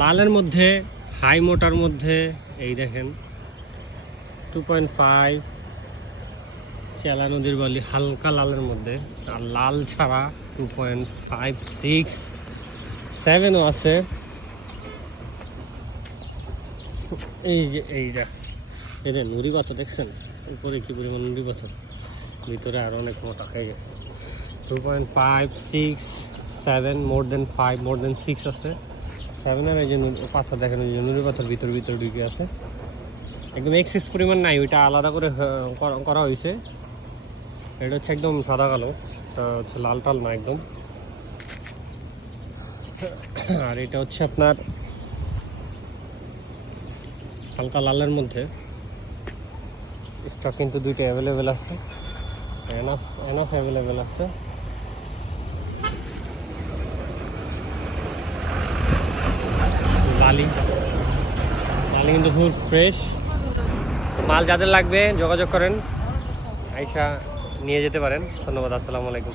লালের মধ্যে, হাই মোটার মধ্যে, এই দেখেন টু পয়েন্ট ফাইভ চেলা নদীর বালি হালকা লালের মধ্যে, আর লাল ছাড়া টু পয়েন্ট ফাইভ সিক্স সেভেনও আছে। এই যে এইটা এদের নুড়ি পাথর দেখছেন? উপরে কি পরিমাণ নুড়ি পাথর? ভিতরে আরও অনেক মোটা হয়ে গেছে two point five six seven more than five more than six আছে। সেভেনের এই যে পাথর দেখেন ওই যে নুড়ি পাথর ভিতর ভিতর ঢুকে আছে। একদম এক্সেস পরিমাণ নাই, ওইটা আলাদা করে করা- করা হয়েছে। এটা হচ্ছে একদম সাদা কালো হচ্ছে লাল টাল না একদম। আর এটা হচ্ছে আপনার হালকা লালের মধ্যে। স্টক কিন্তু দুইটা অ্যাভেলেবেল আছে। এনাফ এনাফ অ্যাভেলেবেল আছে। লালি বালি কিন্তু ফুল ফ্রেশ মাল যাদের লাগবে যোগাযোগ করেন। আইসা নিয়ে যেতে পারেন। ধন্যবাদ, আসসালামু আলাইকুম।